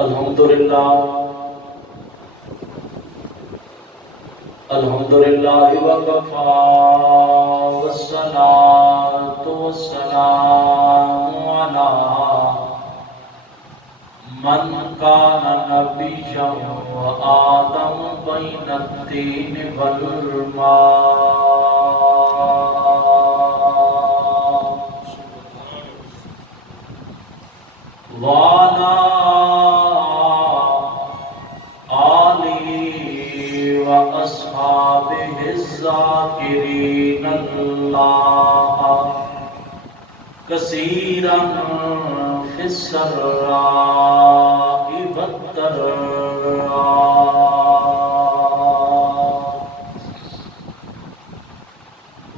الحمدللہ وکفا والصلاة والسلام علی من کان نبیا وآدم بین الطین والماء وعلی وأصحابه الذاكرين الله كثيرا في السراء والضراء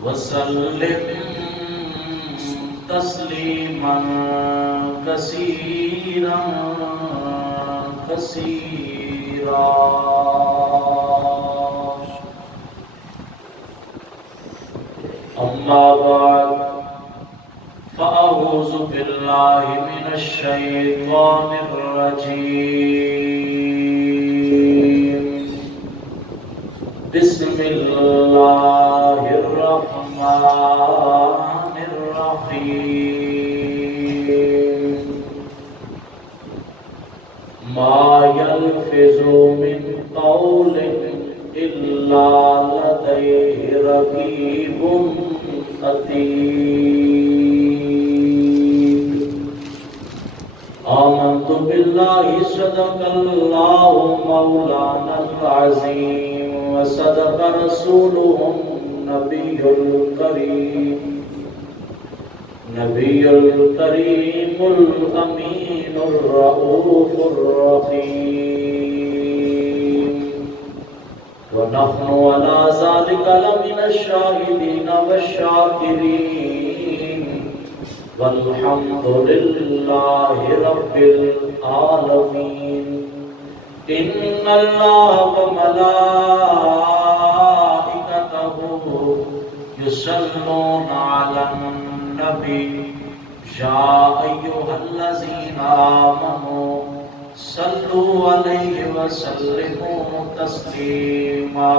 وسلم تسليما كثيرا كثيرا. أما بعد فأعوذ بالله من الشيطان الرجيم. بسم الله الرحمن الرحيم. ما يلفظ من قول إلا لديه رقيب عتيد. آمنت بالله صدق الله مولانا العظيم وصدق رسوله النبي الكريم الأمين الرؤوف الرحيم. ونحن على ذلك لمن الشاهدين والشاكرين والحمد لله رب العالمين. إن الله وملائكته يصلون على النبي يا أيها الذين آمنوا صلوا عليه وسلموا تسليما.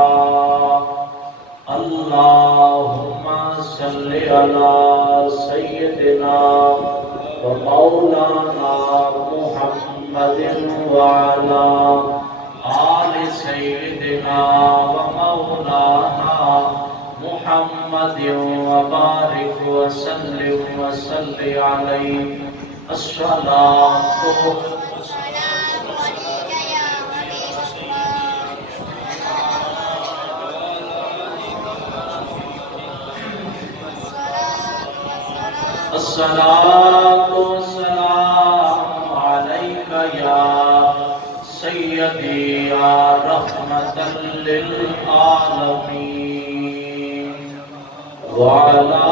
اللهم صل على سيدنا ومولانا محمد وعلى آل سيدنا ومولانا محمد وبارك وسلم وصل عليه. الصلاة والسلام عليك يا سيدي يا رحمة للعالمين وعلى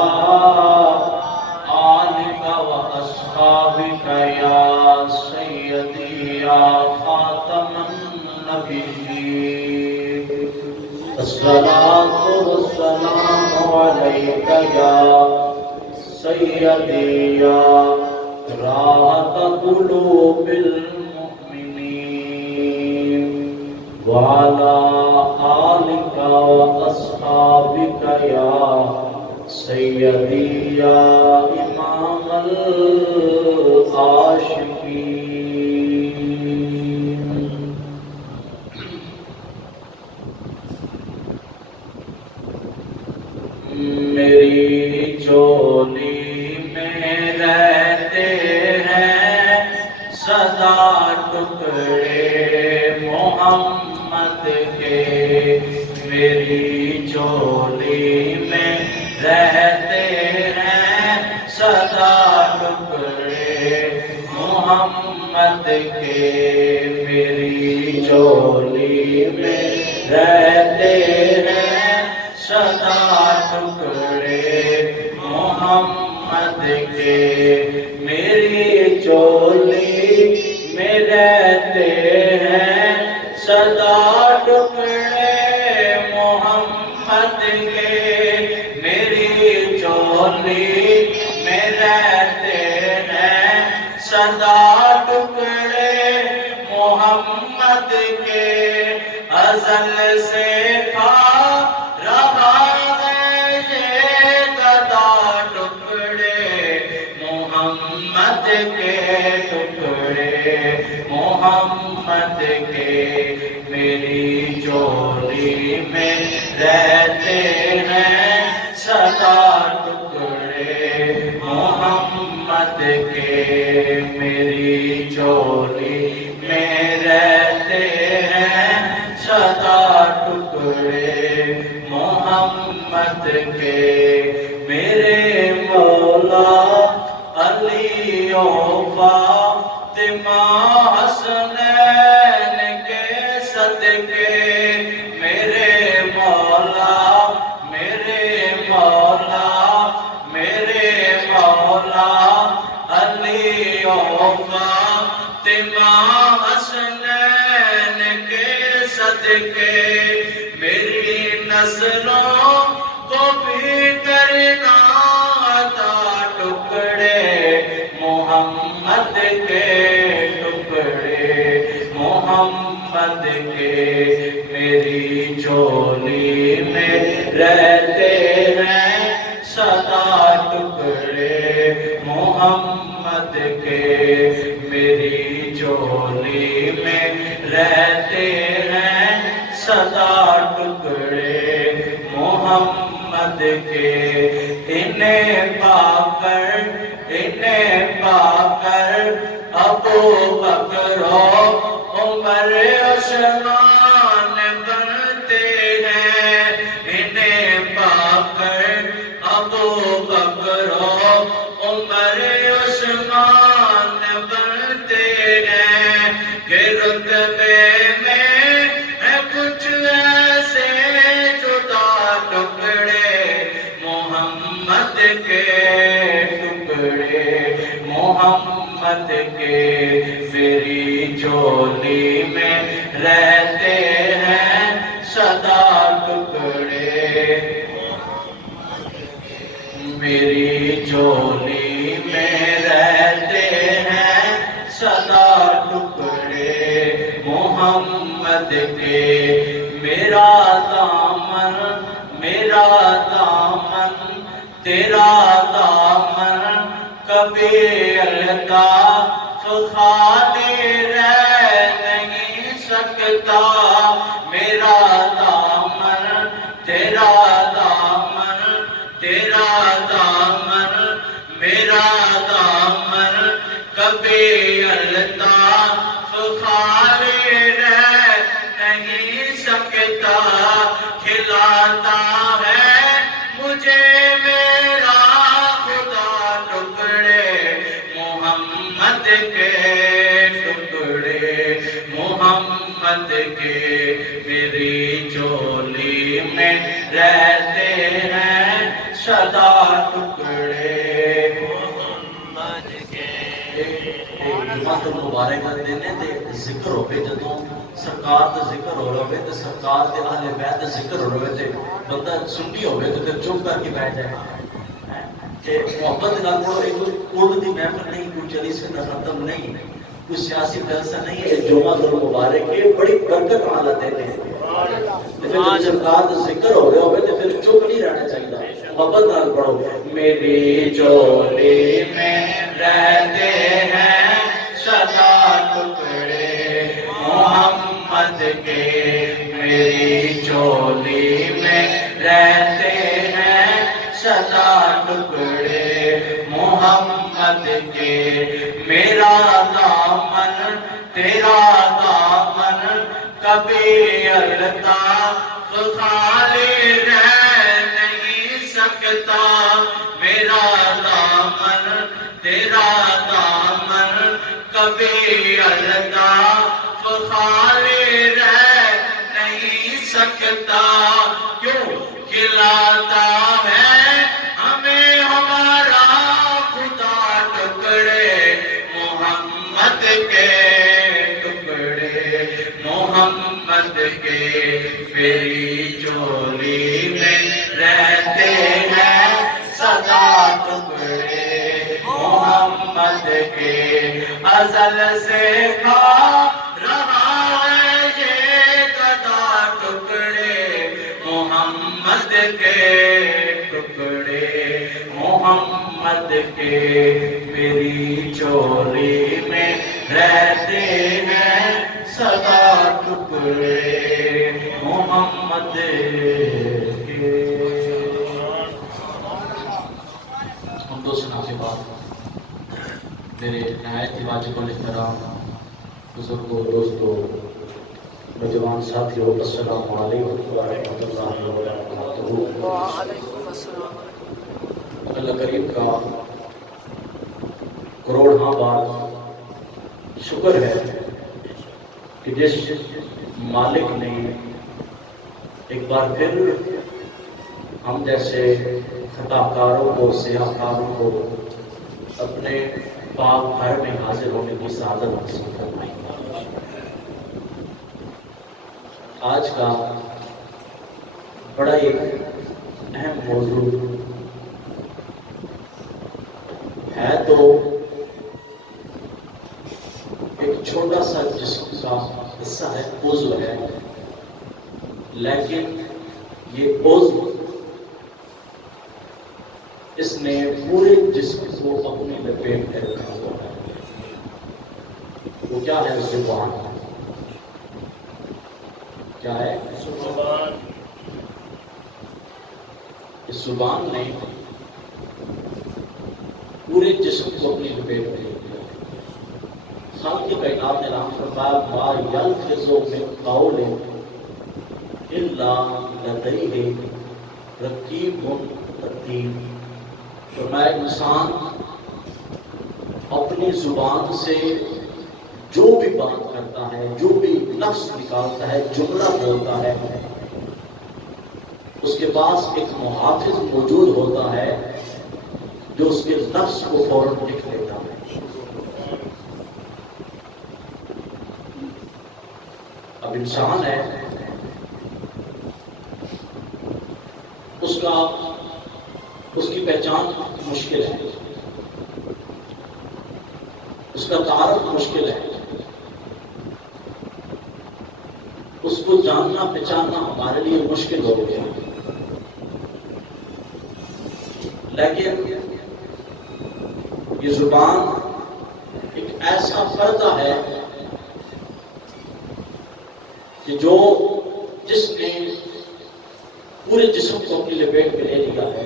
آلك وأصحابك يا سيدي يا خاتم النبيين. الصلاة والسلام عليك يا سيدي يا راحة قلوب المؤمنين وعلى آلك وأصحابك يا سيدي يا إمام العاشقين. میری چولی میں رہتے ہیں سدا ٹکڑے محمد کے. میری چولی میں رہتے ہیں سدا ٹکڑے محمد کے. میری چولی میں رہتے ہیں سدا ٹکڑے محمد کے. میری چولی میں رہتے ہیں سدا ٹکڑے محمد کے. میری چولی میں رہتے ہیں سدا ٹکڑے محمد کے ازل سے کھا رہا ہے یہ گدا ٹکڑے محمد کے ٹکڑے محمد کے میری جولی میں رہتے ہیں سدا ٹکڑے محمد کے میری جولی میں رہتے ہیں سدا ٹکڑے محمد کے میرے مولا علی و فاطمہ حسنین کے صدقے میرے مولا علی و فاطمہ حسنین کے صدقے میری نسلوں کو بھی کرنا عطا ٹکڑے محمد کے ٹکڑے محمد کے میری جولی میں رہتے ہیں سدا ٹکڑے محمد کے میری جولی میں رہتے ہیں سدا ٹکڑے محمد کے انہیں پا کر ابو بکر و عمر عثمان بنتے ہیں انہیں پا کر ابو بکر و عمر عثمان بنتے ہیں کہ رتبے میں ہے کچھ ایسے جدا ٹکڑے محمد کے ٹکڑے محمد کے میری جولی میں رہتے ہیں سدا ٹکڑے میری جولی میں رہتے ہیں سدا ٹکڑے محمد کے میرا دامن تیرا دامن کبھی الطاف خالی رہ نہیں سکتا میرا دامن تیرا دامن میرا دامن کبھی الطاف خالی رہ نہیں سکتا کھلاتا ہے مجھے میرا خدا ٹکڑے محمد کے ٹکڑے محمد کے میری جولی میں رہتے ہیں سدا ٹکڑے محمد کے جمعہ مبارک دینے دے ذکر ہوئے جدوں سرکار دا ذکر ہو رہے تے سرکار دے اہل بیت دا ذکر ہو رہے تے بندہ سنی ہوئے تو پھر چپ کر کے بیٹھ جائے کہ محبت نال پڑھو ایک کوئی دی محفل نہیں کوئی چلی سے ختم نہیں کوئی سیاسی جلسہ نہیں ہے جمعہ مبارک کے بڑی برکت والا دن ہے جب سرکار دا ذکر ہو رہے ہوئے تو پھر چپ نہیں رہنا چاہیے محبت نال پڑھو میری جولی میں رہتے ہیں سدا ٹکڑے محمد کے میری جولی میں رہتے ہیں سدا ٹکڑے محمد کے میرا دامن تیرا دامن کبھی الطاف خالی رہ نہیں سکتا میرا دامن تیرا دامن کبھی الطاف خالی رہ نہیں سکتا کیوں کھلاتا ہے ہمیں ہمارا خدا ٹکڑے محمد کے ٹکڑے محمد کے میری جولی میں رہتے ہیں سدا ٹکڑے محمد کے ازل سے کھا رہا کے ٹکڑے محمد کے میری چولی میں رہتے ہیں سدا ٹکڑے محمد کے. ہم دو سنا کے بعد میرے نہایت ہی واجب الاحترام بزرگوں، دوستوں، نوجوان ساتھیوں، السلام علیکم ورحمۃ اللہ وبرکاتہ. اللہ کریم کا کروڑ بار شکر ہے کہ جس مالک نے ایک بار پھر ہم جیسے خطا کاروں کو، سیاہ کاروں کو اپنے پاک گھر میں حاضر ہونے کی سعادت حاصل کروائی. آج کا بڑا ایک اہم موضوع ہے، تو ایک چھوٹا سا جسم کا حصہ ہے، عضو ہے، لیکن یہ عضو اس نے پورے جسم کو اپنی لپیٹ میں رکھا ہوا ہے. وہ کیا ہے؟ زبان. کیا ہے؟ زبان. اس زبان نے پورے جسم کو اپنی لپیٹ میں لے لیا. خالق کائنات نے رحم فرمایا ما یلفظ من قول الا لدیہ رقیب عتید. فرمایا انسان اپنی زبان سے جو بھی بات کرتا ہے، جو بھی لفظ نکالتا ہے، جملہ بولتا ہے، اس کے پاس ایک محافظ موجود ہوتا ہے جو اس کے لفظ کو فوراً لکھ لیتا ہے. اب انسان ہے، اس کی پہچان مشکل ہے، اس کا تعارف مشکل ہے، اس کو جاننا پہچاننا ہمارے لیے مشکل ہو گیا. لیکن یہ زبان ایک ایسا پردہ ہے کہ جس نے پورے جسم کو اپنی لپیٹ میں لے لیا ہے،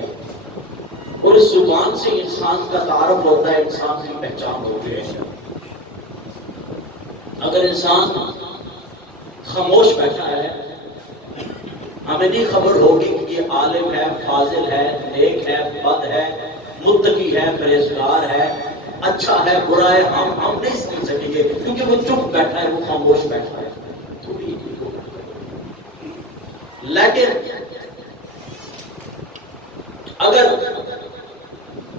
اور اس زبان سے انسان کا تعارف ہوتا ہے، انسان کی پہچان ہوتی ہے. اگر انسان خاموش بیٹھا ہے، ہمیں نہیں خبر ہوگی کہ یہ عالم ہے، فاضل ہے، نیک ہے، بد ہے، متقی ہے، پرہیزگار ہے، اچھا ہے، برا ہے. ہم نہیں سمجھ سکیں گے کیونکہ وہ چپ بیٹھا ہے، وہ خاموش بیٹھا ہے. لیکن اگر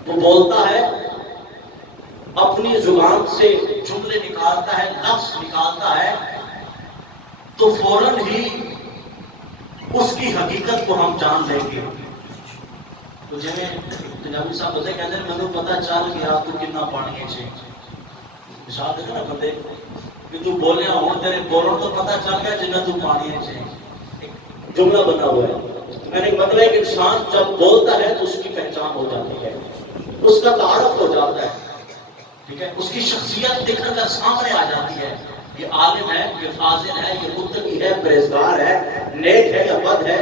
وہ بولتا ہے، اپنی زبان سے جملے نکالتا ہے، لفظ نکالتا ہے، تو فوراً ہی اس کی حقیقت کو ہم جان لیں گے. تو جنابی صاحب بولتے کہتے ہیں مجھے پتا چل گیا تو کتنا پانی ہے. مثال دیکھو نا بندے کہ تو بولے ہو، تیرے بولوں تو پتا چل گیا جنہیں تو پانی ہے. جملہ بنا ہوا ہے. میں نے مطلب ایک انسان جب بولتا ہے تو اس کی پہچان ہو جاتی ہے، اس کا تعارف ہو جاتا ہے، ٹھیک ہے، اس کی شخصیت دکھ کر سامنے آ جاتی ہے. یہ عالم ہے، یہ فاضل ہے، یہ متقی ہے، پرہیزگار ہے، نیک ہے یا بد ہے،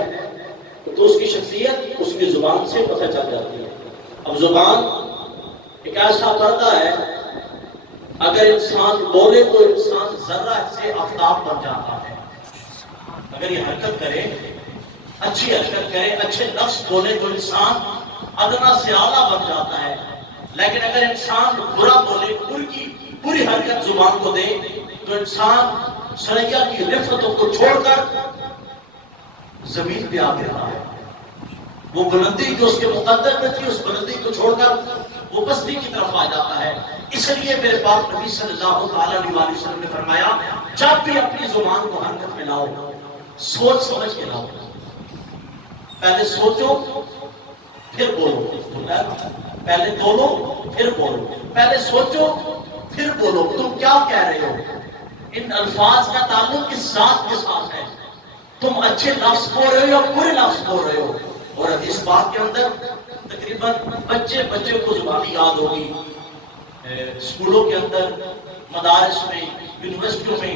تو اس کی شخصیت اس کی زبان سے پتہ چل جاتی ہے. اب زبان ایک ایسا پردہ ہے، اگر انسان بولے تو انسان ذرہ سے آفتاب بن جاتا ہے. اگر یہ حرکت کرے، اچھی حرکت کرے، اچھے لفظ بولے تو انسان ادنا سے اعلیٰ بن جاتا ہے. لیکن اگر انسان برا بولے، پوری حرکت زبان کو دے، تو انسان سریا کی رفتوں کو چھوڑ کر زمین پہ آ گرتا ہے. وہ بلندی جو اس کے مقدر میں تھی، اس بلندی کو چھوڑ کر وہ پستی کی طرف آ جاتا ہے. اس لیے میرے پاک نبی صلی اللہ علیہ وسلم نے فرمایا جب بھی اپنی زبان کو حرکت میں لاؤ، سوچ سمجھ کے لاؤ. پہلے سوچو پھر بولو، پہلے بولو پھر بولو، پہلے سوچو پھر بولو. تم کیا کہہ رہے ہو؟ ان الفاظ کا تعلق کس ذات کے ساتھ ہے؟ تم اچھے لفظ بول رہے ہو یا برے لفظ بول رہے ہو؟ اور اس بات کے اندر تقریباً بچے کو زبانی یاد ہوگی. اسکولوں کے اندر، مدارس میں، یونیورسٹیوں میں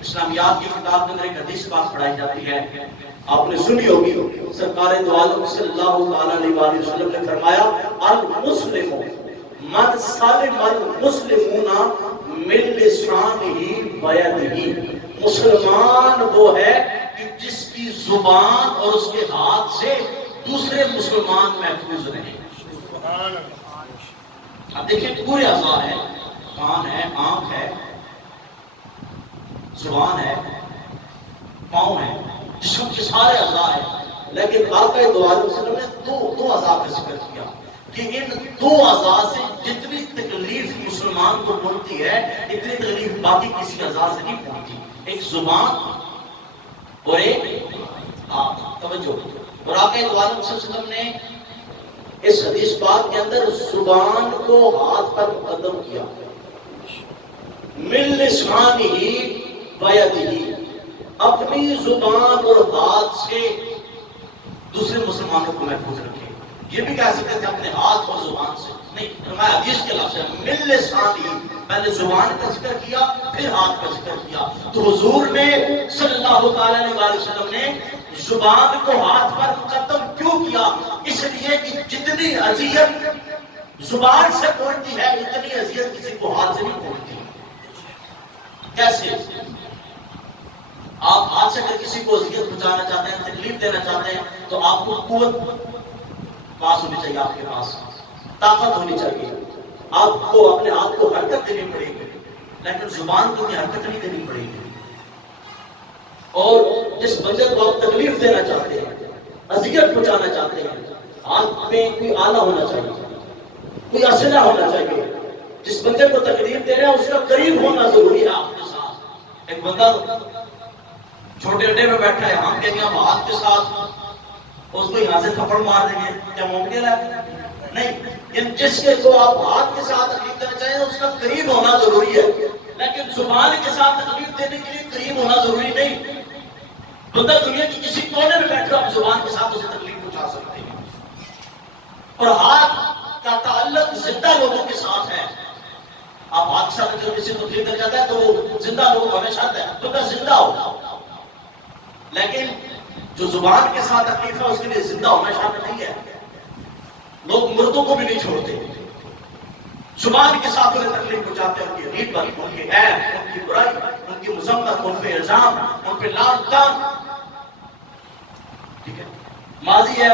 اسلامیات کی کتاب کے اندر ایک حدیث پاک پڑھائی جاتی ہے. آپ نے سنی ہوگی. سرکار دو عالم صلی اللہ علیہ وآلہ وسلم نے فرمایا المسلم من سالم المسلمون من لسانہ ویدہ. مسلمان وہ ہے کہ جس کی زبان اور اس کے ہاتھ سے دوسرے مسلمان محفوظ رہیں. اب دیکھیں پورے اعضاء ہے، کان ہے، آنکھ ہے، زبان ہے، پاؤں ہے، جسم کے سارے اعضاء ہیں. لیکن آقا دو عالم وسلم نے دو اعضاء کا ذکر کیا کہ ان دو اعضاء سے جتنی تکلیف مسلمان کو پہنچتی ہے اتنی تکلیف باقی کسی اعضاء سے نہیں پہنچتی. ایک زبان اور ایک آنکھ. توجہ. اور آقا دو عالم صلی اللہ علیہ وسلم نے اس حدیث پاک کے اندر زبان کو ہاتھ پر مقدم کیا. من لسانہ ویدہ، اپنی زبان اور ہاتھ سے دوسرے مسلمانوں کو محفوظ رکھے. یہ بھی کہہ سکتے تھے اپنے ہاتھ اور زبان سے نہیں. فرمایا حدیث کے لفظ ہے من لسانہ، پہلے زبان کا ذکر کیا پھر ہاتھ کا ذکر کیا. تو حضور نے صلی اللہ علیہ وسلم نے زبان کو ہاتھ پر مقدم کیوں کیا؟ اس لیے کہ جتنی اذیت زبان سے پہنچتی ہے اتنی اذیت کسی کو ہاتھ سے نہیں پہنچتی. کیسے؟ آپ ہاتھ سے اگر کسی کو اذیت پہنچانا چاہتے ہیں، تکلیف دینا چاہتے ہیں، تو آپ کو قوت پاس ہونی چاہیے، آپ کے پاس طاقت ہونی چاہیے. آپ کو اپنے ہاتھ کو حرکت دینی پڑے گی، لیکن زبان کو حرکت نہیں دینی پڑے گی. اور جس بندے کو آپ تکلیف دینا چاہتے ہیں، اذیت پہنچانا چاہتے ہیں، ہاتھ میں کوئی آلہ ہونا چاہیے، کوئی اسلحہ ہونا چاہیے. جس بندے کو تکلیف دے رہے ہیں اس کا قریب ہونا ضروری ہے آپ کے ساتھ. ایک بندہ چھوٹے اڈے میں بیٹھا ہے، ہم کہیں گے ہم ہاتھ کے ساتھ اس کو یہاں سے تھپڑ مار دیں گے، کیا ممکن ہے؟ نہیں. جس کے کو آپ ہاتھ کے ساتھ تکلیف دینا چاہیں اس کا قریب ہونا ضروری ہے، لیکن زبان کے ساتھ تکلیف دینے کے لیے قریب ہونا ضروری نہیں. بندہ دنیا کی کسی کونے میں بیٹھ کر آپ زبان کے ساتھ اسے تکلیف پہنچا سکتے ہیں. اور ہاتھ کا تعلق زندہ لوگوں کے ساتھ ہے. آپ ہاتھ کے ساتھ اگر کسی کو تکلیف دینا چاہتے ہیں تو وہ زندہ لوگ ہمیشہ ہے، بندہ زندہ ہو. لیکن جو زبان کے ساتھ تکلیف ہے اس کے لیے زندہ ہونا شامل نہیں ہے. لوگ مردوں کو بھی نہیں چھوڑتے، زبان کے ساتھ انہیں تکلیف پہنچاتے ہیں. ان کی غیبت، ان کے عیب، ان کی برائی، ان کی مذمت، ان پہ الزام، ان پہ لعن طعن. ٹھیک ہے، ماضی ہے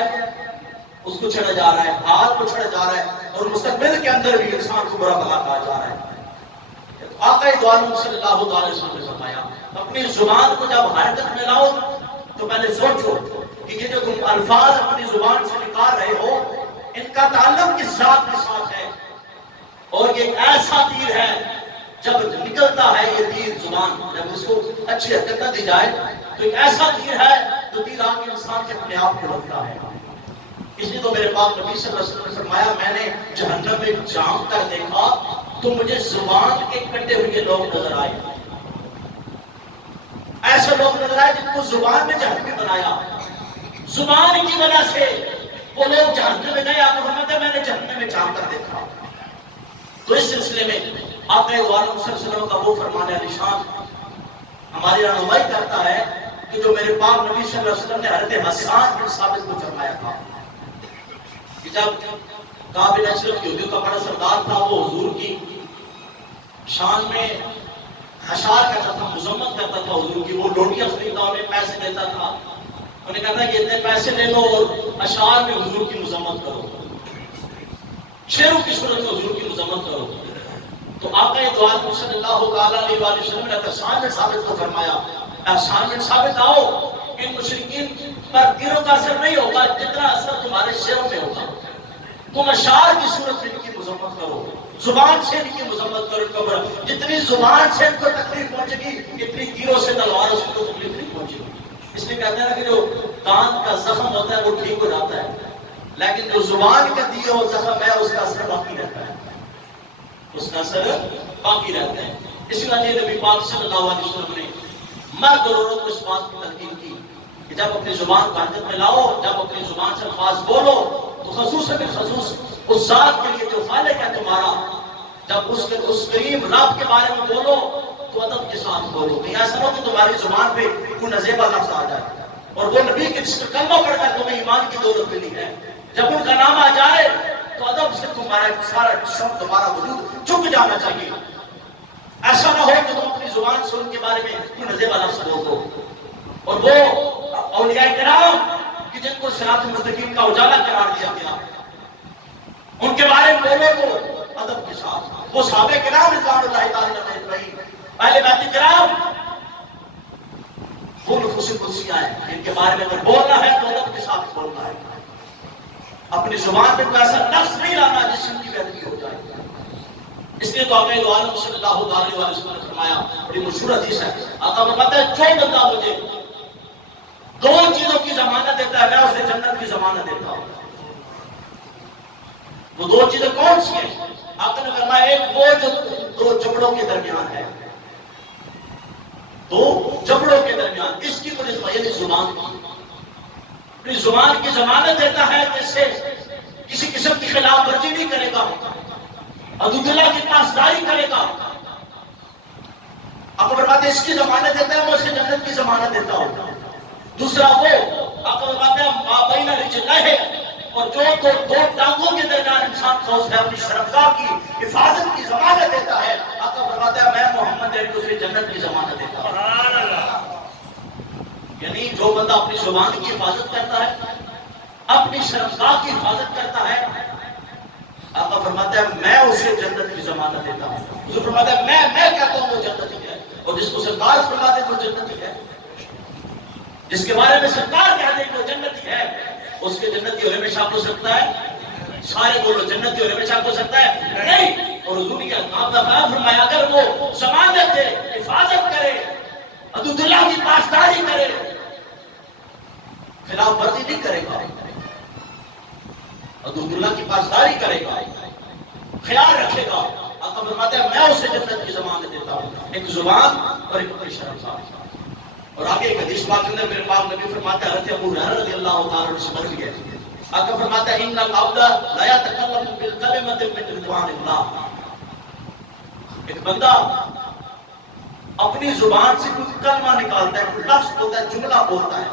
اس کو چھڑا جا رہا ہے، حال کو چھڑا جا رہا ہے، اور مستقبل کے اندر بھی انسان کو برا بھلا کہا جا رہا ہے. آقا دو عالم صلی اللہ علیہ وسلم نے فرمایا اپنی زبان کو جب حرکت میں لاؤ تو پہلے سوچو کہ یہ جو تم الفاظ اپنی زبان سے نکال رہے ہو ان کا تعلق کس ذات کے ساتھ ہے. اور یہ ایسا تیر ہے جب نکلتا ہے یہ تیر زبان، جب اس کو اچھی حرکت نہ دی جائے تو ایک ایسا تیر ہے جو تیر آ کے انسان کے اپنے آپ کو لگتا ہے. اس لیے تو میرے پاک نبی صلی اللہ علیہ وسلم نے فرمایا میں نے جہنم میں جھانک کر دیکھا تو مجھے زبان کے کٹے ہوئے لوگ نظر آئے. ایسے لوگ نظر آئے جن کو زبان نے جہنمی بنایا. زبان کی وجہ سے وہ لوگ جہنم میں گئے. آپ کو فرماتے ہیں میں نے جہنم میں جھانک کر دیکھا. تو اس سلسلے میں آقا دو عالم صلی اللہ علیہ وسلم کا وہ فرمان نشان ہماری رہنمائی کرتا ہے کہ جو میرے پاک نبی صلی اللہ علیہ وسلم نے حضرت حسان بن ثابت کو فرمایا تھا کہ جب کعب بن اشرف یہودیوں کا بڑا سردار تھا، وہ حضور کی شان میں حشار کرتا تھا، مذمت کرتا تھا حضور کی. وہ روٹیاں خریدتا، انہیں پیسے دیتا تھا، انہیں کہتا کہ اتنے پیسے لے لو اور اشعار میں حضور کی مذمت کرو، شعروں کی صورت میں حضور کی مذمت کرو. تو آقا دو عالم صلی اللہ علیہ وآلہ وسلم نے حسان بن ثابت کو فرمایا حسان بن ثابت آؤ، ان مشرکین پر تیروں کا اثر نہیں ہوگا جتنا اثر تمہارے شعروں میں ہوگا. تم اشعار کی صورت میں ان کی مذمت کرو، زبان سے ان کی مذمت کرو. جتنی زبان سے ان کو تکلیف پہنچے گی اتنی تیروں سے تلواروں سے ان کو تکلیف نہیں پہنچے گی. اس لیے کہتے ہیں نا کہ جو کان کا زخم ہوتا ہے وہ ٹھیک ہو جاتا ہے، لیکن جو زبان کا دیا ہوا زخم ہے اس کا اثر باقی رہتا ہے، اس کا اثر باقی رہتا ہے. اسی وجہ نبی پاک صلی اللہ علیہ وسلم نے مرد اور عورت کو اس بات کی تلقین کی کہ جب اپنی زبان کو حرکت میں لاؤ، جب اپنی زبان سے الفاظ بولو تو خصوصاً بالخصوص اس ذات کے لیے جو خالق ہے تمہارا، جب اس کریم رب کے بارے میں بولو تو ادب کے ساتھ بولو. کہیں ایسا نہ ہو کہ تمہاری زبان پہ کوئی نزیبہ لفظ آ جائے اور وہ نبی کے جس کا کلمہ پڑھ کر تمہیں ایمان کی دولت ملی ہے، جب ان کا نام آ جائے تو ادب سے تمہارا سارا جسم، تمہارا وجود جھک جانا چاہیے. ایسا نہ ہو کہ تم اپنی زبان سے ان کے بارے میں کوئی نزیبہ لفظ بول دو. اور وہ اولیاء کرام کہ جن کو صراط مستقیم کا اجالا قرار دیا گیا، ان کے بارے میں بولو تو ادب کے ساتھ. وہ صحابہ کرام رضوان اللہ تعالی علیہم، اہل بیت کرام، وہ نفوس قدسیہ ہیں جن کے بارے میں اگر بولنا ہے تو ادب کے ساتھ بولنا ہے. اپنی زبان پہ کوئی ایسا لفظ نہیں لانا جس سے ان کی بے ادبی ہو جائے. اس لیے تو آقا دو عالم صلی اللہ علیہ وسلم نے فرمایا، بڑی مشہور حدیث ہے، آقا فرماتا ہے جو بندہ مجھے دو چیزوں کی ضمانت دیتا ہے میں اسے جنت کی ضمانت دیتا ہوں. وہ دو چیزیں کون سی ہیں؟ آقا نے فرمایا ایک وہ جو دو جبڑوں کے درمیان ہے، دو جبڑوں کے درمیان، اس کی مجھے یعنی زبان کی، اپنی زبان کی ضمانت دیتا ہے جس سے کسی قسم کی خلاف ورزی نہیں کرے گا، حدود اللہ کی پاسداری کرے گا. آپ فرماتے اس کی ضمانت دیتا ہے میں اسے جنت کی ضمانت دیتا ہوں. دوسرا وہ آپ فرماتے ہیں مابین رجلہ، اور جو دو ٹانگوں کے درمیان انسان کو اس نے اپنی شرمگاہ کی حفاظت کی ضمانت دیتا ہے، آقا فرماتے ہیں میں محمد اسے جنت کی ضمانت دیتا ہوں. یعنی جو بندہ اپنی زبان کی حفاظت کرتا ہے، اپنی شرمگاہ کی حفاظت کرتا ہے، آقا فرماتا ہے میں اسے جنت کی ضمانت دیتا ہوں. حضور فرماتا ہے میں کہتا ہوں وہ جنتی ہے، اور جس کو سرکار فرماتے ہیں وہ جنتی ہے، جس کے بارے میں سرکار کہتے ہیں کہ وہ جنتی ہے، اس کے جنتی ہونے میں شک ہو سکتا ہے؟ سارے بولو جنتی ہونے میں شک ہو سکتا ہے؟ نہیں. اور حضور نے کیا فرمایا اگر وہ ضمانت دے، حفاظت کرے، حدود اللہ کی پاسداری کرے، خلاف ورزی نہیں کرے گا، حدود اللہ کی پاسداری کرے گا، خیال رکھے گا، آقا فرماتے ہیں میں اسے جنت کی ضمانت دیتا ہوں. ایک زبان اور ایک اپنی شرمگاہ. اور آگے ایک حدیث پاک اندر میرے پاک نبی فرماتے ہیں، حضرت ابو ہریرہ رضی اللہ تعالی عنہ سے مروی ہے، آقا فرماتے ہیں ان العبد لا يتكلم بالكلمة من رضوان اللہ. ایک بندہ اپنی زبان سے کوئی کلمہ نکالتا ہے، کوئی لفظ بولتا ہے، جملہ بولتا ہے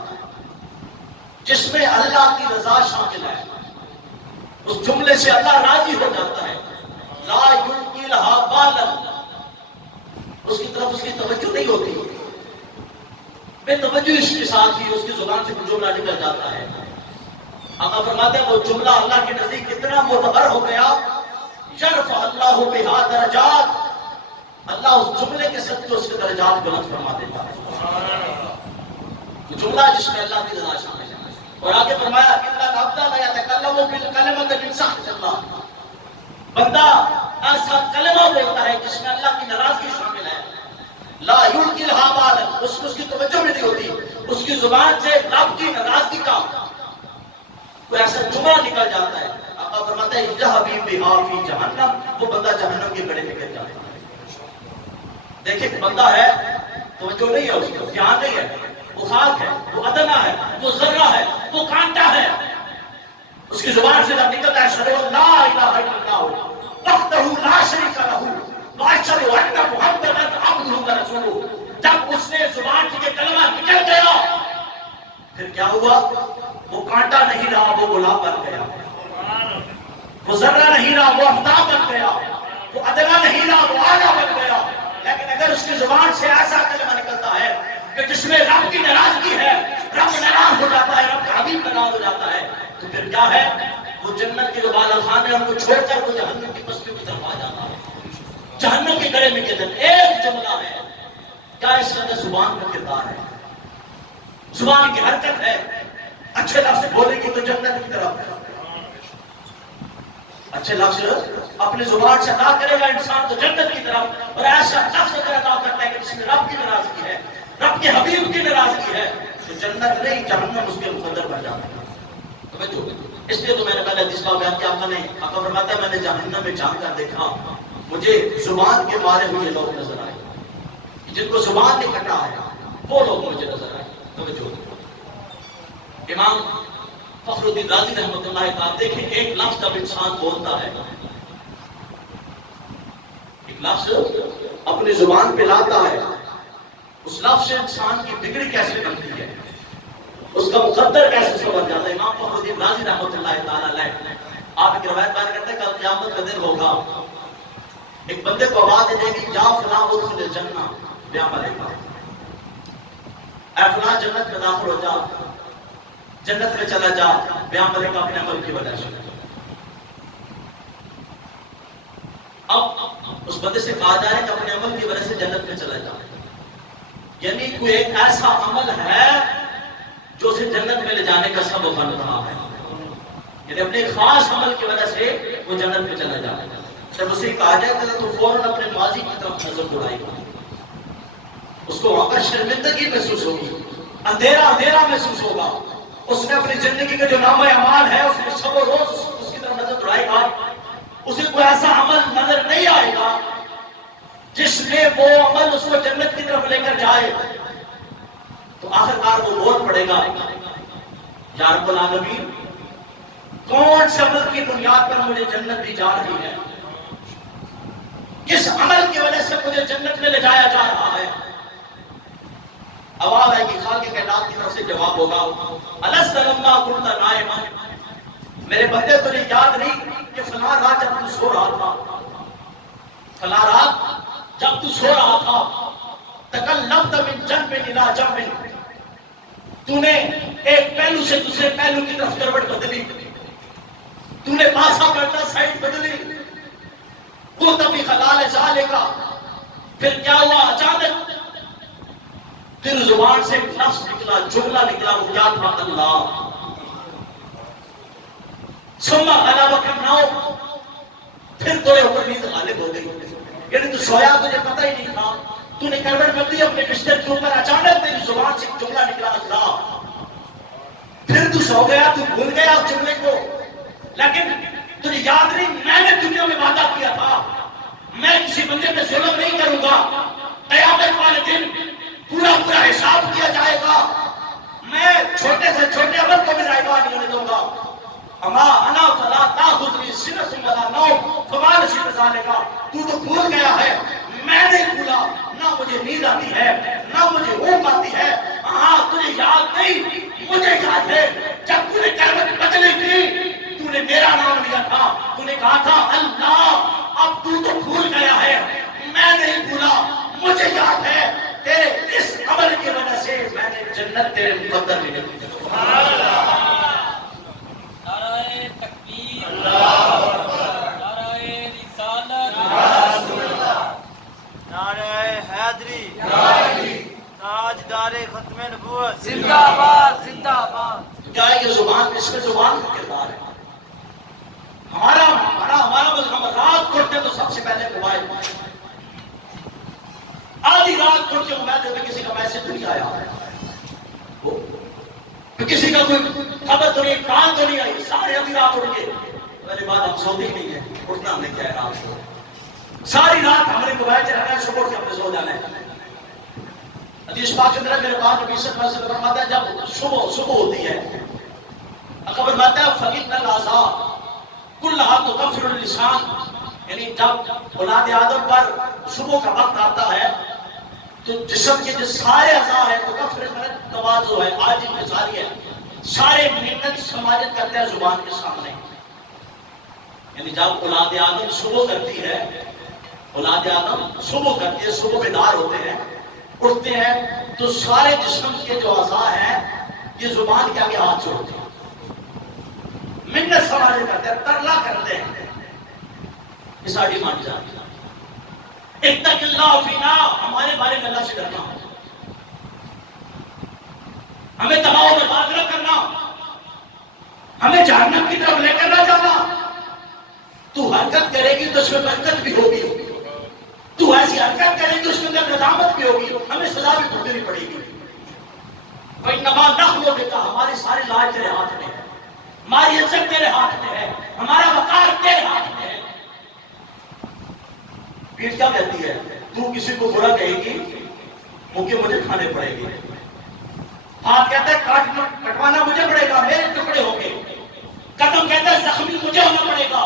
جس میں اللہ کی رضا شامل ہے، اس جملے سے اللہ راضی ہو جاتا ہے. لا یلقی لها بالا، اس کی طرف اس کی توجہ نہیں ہوتی، بے توجہ اس کے ساتھ ہی اس کی زبان سے جملہ نکل جاتا ہے. آقا فرماتے ہیں وہ جملہ اللہ کے نزدیک اتنا معتبر ہو گیا، یرفع اللہ بہا درجات، اللہ اس جملے کے صدقے اس کے درجات بلند فرما دیتا ہے. جملہ جس میں اللہ کی رضا شامل ہے. اور آگے فرمایا ان العبد لا يتكلم بالكلمة من سخط اللہ، بندہ ایسا کلمہ بولتا ہے جس میں اللہ کی ناراضگی شامل ہے. لا یلقی لها بالا، اس کی توجہ میں نہیں ہوتی، اس کی زبان سے رب کی ناراضگی کا کوئی ایسا جملہ نکل جاتا ہے. آقا فرماتا ہے یذهب بها فی جہنم، وہ بندہ جہنم کے گڑھے میں گر جاتا ہے. دیکھیں بندہ ہے توجہ نہیں ہے، اس کو دھیان نہیں ہے، وہ خاک ہے، وہ ادنا ہے، وہ ذرہ ہے، وہ کانٹا ہے. اس کی زبان سے جب نکلتا ہے اشہد ان لا الہ الا اللہ وحدہ لا شریک لہ واشہد ان محمدا عبدہ ورسولہ، جب اس نے زبان سے یہ کلمہ نکل گیا پھر کیا ہوا؟ وہ کانٹا نہیں رہا، وہ گلاب بن گیا، وہ ذرہ نہیں رہا، وہ آفتاب بن گیا، وہ ادنا نہیں رہا، وہ اعلیٰ بن گیا. لیکن اگر اس کی زبان سے ایسا کلمہ نکلتا ہے کہ جس میں رب کی ناراضگی ہے، رب ناراض ہو جاتا ہے، رب کا حبیب ناراض ہو جاتا ہے، تو پھر کیا ہے؟ وہ جنت کے جو بالا خان ہے ان کو چھوڑ کر وہ جہنم کی بستیوں کی طرف آ جاتا ہے. جہنم کے گڑھے میں کہتے ہیں ایک جملہ ہے. کیا اس کے اندر زبان کا کردار ہے، زبان کی حرکت ہے. اچھے لفظ بولے گی تو جنت کی طرف، اچھے لفظ اپنی زبان سے ادا کرے گا انسان تو جنت کی طرف. اور ایسا لفظ اگر ادا کرتا ہے کہ جس میں رب کی ناراضگی ہے، رب کے حبیب کی ناراضگی ہے، تو جنت نہیں جہنم اس کے مقدر بن جاتا ہے. اس لیے تو میں نے پہلے حدیث کا بیان کیا، آقا فرماتا ہے میں نے جہنم میں جان کر دیکھا، مجھے زبان کے مارے ہوئے لوگ نظر آئے، جن کو زبان نے کٹا ہے وہ لوگ مجھے نظر آئے. توجہ امام فخر الدین رازی رحمۃ اللہ تعالیٰ، دیکھیں ایک لفظ جب انسان بولتا ہے، ایک لفظ اپنی زبان پہ لاتا ہے، اس لفظ سے انسان کی بگڑی کیسے بنتی ہے، اس کا مقدر کیسے سمجھ جاتا ہے۔ امام فخر الدین رازی رحمۃ اللہ تعالیٰ علیہ آپ ایک روایت بیان کرتے ہیں، کل قیامت کا دن ہوگا، ایک بندے کو آواز دے گی یا فلاں ادخل الجنہ بعملک، اے فلاں جنت میں داخل ہو جا، جنت میں چلا جا بعملک، اپنے عمل کی وجہ سے۔ اب اس بندے سے کہا جا رہا ہے کہ اپنے عمل کی وجہ سے جنت میں چلا جا، یعنی کوئی ایک ایسا عمل ہے جو اسے جنت میں لے جانے کا سبب بن رہا ہے، یعنی اپنے خاص عمل کی وجہ سے وہ جنت میں چلا جائے۔ جب اسے کہا جائے تو فوراً اپنے ماضی کی طرف نظر دوڑائے گا، اس کو وہاں پر شرمندگی محسوس ہوگی، اندھیرا محسوس ہوگا، اس نے اپنی زندگی کا جو نام اعمال ہے اس نے شب و روز اس کی طرف نظر دوڑائے گا، اسے کوئی ایسا عمل نظر نہیں آئے گا جس میں وہ عمل اس کو جنت کی طرف لے کر جائے، تو آخرکار وہ بول پڑے گا یا رب العالمین کون سے عمل کی بنیاد پر مجھے جنت دی جا رہی ہے، کس عمل کی وجہ سے مجھے جنت میں لے جایا جا رہا ہے۔ آواز آئے گی، خالق کائنات کی طرف سے جواب ہوگا الست لما كنت نائما، میرے بندے تجھے یاد نہیں کہ فلاں رات جب تو سو رہا تھا، فلاں رات جب تو سو رہا تھا، تکلمت من جنب الى جنب، تو نے ایک پہلو سے دوسرے پہلو کی طرف کروٹ بدلی، تو نے پاسا پلٹا سائڈ بدلی، تو تبھی خلال ذالکا، پھر کیا ہوا، اچانک پھر زبان سے ایک لفظ نکلا، جملہ نکلا، وہ کیا تھا، اللہ، ثم غلبک النوم، پھر تیرے اوپر نیند غالب ہو گئی، یعنی تو سویا تجھے پتہ ہی نہیں تھا، تو نے کروٹ بدلی اپنے بستر کے اوپر، اچانک تیری زبان سے ایک جملہ نکلا، اللہ، پھر تو سو گیا، تو بھول گیا اس جملے کو، لیکن تجھے یاد نہیں میں نے دنیا میں وعدہ کیا تھا میں کسی بندے پہ ظلم نہیں کروں گا، قیامت والے دن پورا حساب کیا جائے گا، میں چھوٹے سے چھوٹے عمل کو بھی ضائع نہیں ہونے دوں گا، اما انا فلا تاخذنی سنۃ ولا نوم فما نسیت ذلک، تو بھول گیا ہے، میں نہیں بھولا، نہ مجھے نیند آتی ہے نہ مجھے اونگ آتی ہے، ہاں تجھے یاد نہیں مجھے یاد ہے، جب تو نے کروٹ بدلی تھی تو نے میرا نام لیا تھا، تو نے کہا تھا اللہ، اب تو بھول گیا ہے، میں نہیں بھولا، مجھے یاد ہے، تیرے اس عمل کی وجہ سے میں نے جنت تیرے مقدر میں لکھی۔ نعرہ تکبیر، نعرہ رسالت، نعرہ حیدری، تاجدار ختم نبوت، زندہ باد زندہ باد۔ کیا ہے یہ زبان، اس میں زبان کا کردار ہے، ہمارا ہم رات کو اٹھتے تو سب سے پہلے موبائل، آدھی رات کو کے موبائل پہ کسی کا میسج نہیں آیا، کسی کا کوئی خبر تو نہیں، کال تو نہیں آئی، سارے ابھی رات اٹھ کے پہلے بات ہم سوتے ہی نہیں ہے، اٹھنا ہم نے کیا ہے رات کو، ساری رات ہمارے موبائل چلانا ہے، صبح اٹھ کے ہم نے سو جانا ہے۔ حدیث پاک کے اندر میرے پاس نبی صلی اللہ علیہ وسلم فرماتا ہے جب صبح ہوتی ہے، اکبر فرماتا ہے فَإِنَّ الْأَعْضَاءَ كُلَّهَا تُكَفِّرُ اللسان، یعنی جب اولاد آدم پر صبح کا وقت آتا ہے تو جسم کے جو سارے اعضاء ہیں تو کفر تواضع ہے، عاجز انکساری ہے، سارے منت سماجت کرتے ہیں زبان کے سامنے، یعنی جب اولاد آدم صبح کرتی ہے، اولاد آدم صبح کرتی ہے، صبح بیدار ہوتے ہیں، اٹھتے ہیں، تو سارے جسم کے جو اعضاء ہیں یہ زبان کے آگے ہاتھ جوڑتے ہیں، منت سماجت کرتے ہیں، ترلا کرتے ہیں، یہ ساری مان جاتی ہے۔ اتق اللہ فینا، ہمارے بارے میں اللہ سے ڈرنا، ہمیں تباہ و برباد نہ کرنا، ہمیں جہنم کی طرف لے کر نہ جانا، تو حرکت کرے گی تو اس میں برکت بھی ہوگی، تو ایسی حرکت کرے گی اس کے اندر ندامت بھی ہوگی، ہمیں سزا بھی بھگتنی پڑے گی۔ فإنما نحن بک، ہماری ساری لاج تیرے ہاتھ میں ہے، ہماری عزت تیرے ہاتھ میں ہے، ہمارا وقار تیرے ہاتھ میں ہے۔ پیٹ کیا کہتی ہے، تو کسی کو برا کہے گی منہ کے مجھے کھانے پڑے گی، ہاتھ کہتا ہے کٹوانا مجھے پڑے گا، میرے ٹکڑے ہوں گے۔ قدم کہتا ہے زخمی مجھے ہونا پڑے گا۔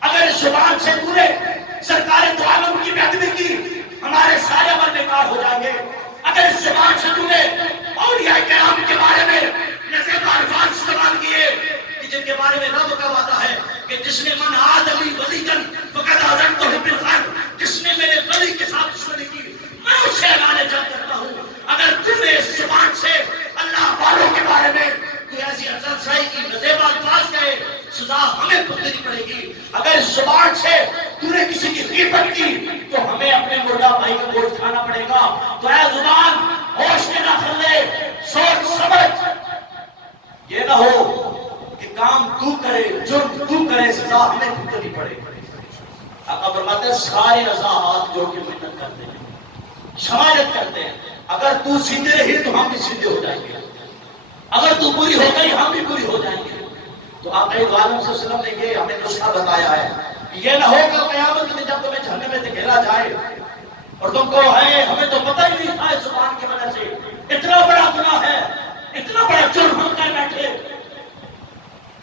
اگر اس زبان سے پورے سرکار دو عالم کی بے ادبی کی، ہمارے سارے عمل بیکار ہو جائیں گے۔ اگر اس زبان سے تم نے اولیاء کرام کے بارے میں نزیب الفاظ استعمال کیے کہ جن کے بارے میں رب کا وعدہ ہے کہ جس نے من آدمی ولی جن فقط آزمتہ بالخیر، جس نے میرے ولی کے ساتھ دشمنی کی میں اسے اعلان جنگ کرتا ہوں۔ اگر تم نے اس زبان سے اللہ والوں کے بارے میں کوئی ایسی افضل شاہی کی نزیب الفاظ کہے، سزا ہمیں بھگتنی پڑے گی۔ اگر اس زبان سے تو نے کسی کی غیبت کی تو ہمیں اپنے مردہ بھائی کا گوشت کھانا پڑے گا۔ تو اے زبان ہوش میں نہ کر لے، سوچ سمجھ، یہ نہ ہو کہ کام تو کرے، جرم تو کرے، سزا ہمیں بھگتنی پڑے۔ آقا فرماتے ہیں سارے اعضاء ہاتھ جوڑ کے محنت کرتے ہیں، شمالیت کرتے ہیں۔ اگر تو سیدھے رہی تو ہم بھی سیدھے ہو جائیں گے، اگر تو بری ہو گئی ہم بھی بری ہو جائیں گے۔ تو آقا دو عالم صلی اللہ علیہ وسلم نے یہ ہمیں نسخہ بتایا ہے، یہ نہ ہوگا قیامت میں جب تمہیں جہنم میں دھکیلا جائے اور تم کو ہے ہمیں تو پتہ ہی نہیں تھا اس زبان کی وجہ سے اتنا بڑا گناہ ہے، اتنا بڑا جرم ہم کر بیٹھے۔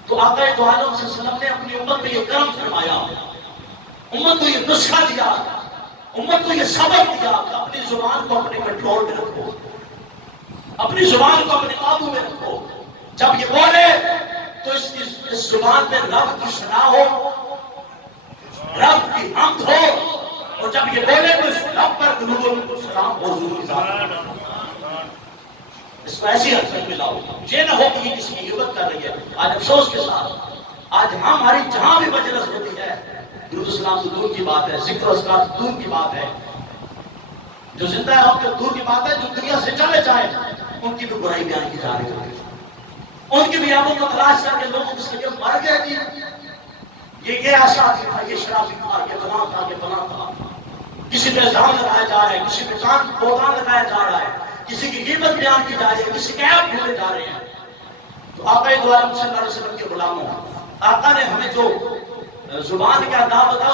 تو آقا دو عالم صلی اللہ علیہ وسلم نے اپنی امت پہ یہ کرم فرمایا، امت کو یہ نسخہ دیا، امت کو یہ سبق دیا کہ اپنی زبان کو اپنے کنٹرول میں رکھو، اپنی زبان کو اپنے قابو میں رکھو۔ جب یہ بولے تو اس زبان میں رب کی ثنا ہو، رب کی حمد ہو، اور جب یہ بولے تو اس رب پر درود و سلام ہو، حضور کی ذات۔ اس کو ایسی حرکت میں لاؤ، یہ نہ ہو کہ یہ کسی کی غیبت کر رہی ہے۔ آج افسوس کے ساتھ آج ہماری جہاں بھی مجلس ہوتی ہے درود و سلام تو دور کی بات ہے، ذکر و اذکار تو دور کی بات ہے، جو زندہ ہے آپ کے دور کی بات ہے، جو دنیا سے چلے جائیں ان کی بھی برائی بیان کی جا رہی ہے، ان کی بھی آبوں کو تلاش کر کے لوگ اس کے لیے مر گئے جی، یہ ایسا تھا، یہ شرابی تھا، یہ فلاں تھا، یہ فلاں تھا۔ کسی پہ الزام لگایا جا رہا ہے، کسی پہ بہتان لگایا جا رہا ہے، کسی کی غیبت بیان کی جا رہی ہے، کسی کے عیب ڈھونڈے جا رہے ہیں۔ تو آقا دو عالم صلی اللہ علیہ وسلم کے غلاموں، آقا نے ہمیں جو زبان کا انداز بتایا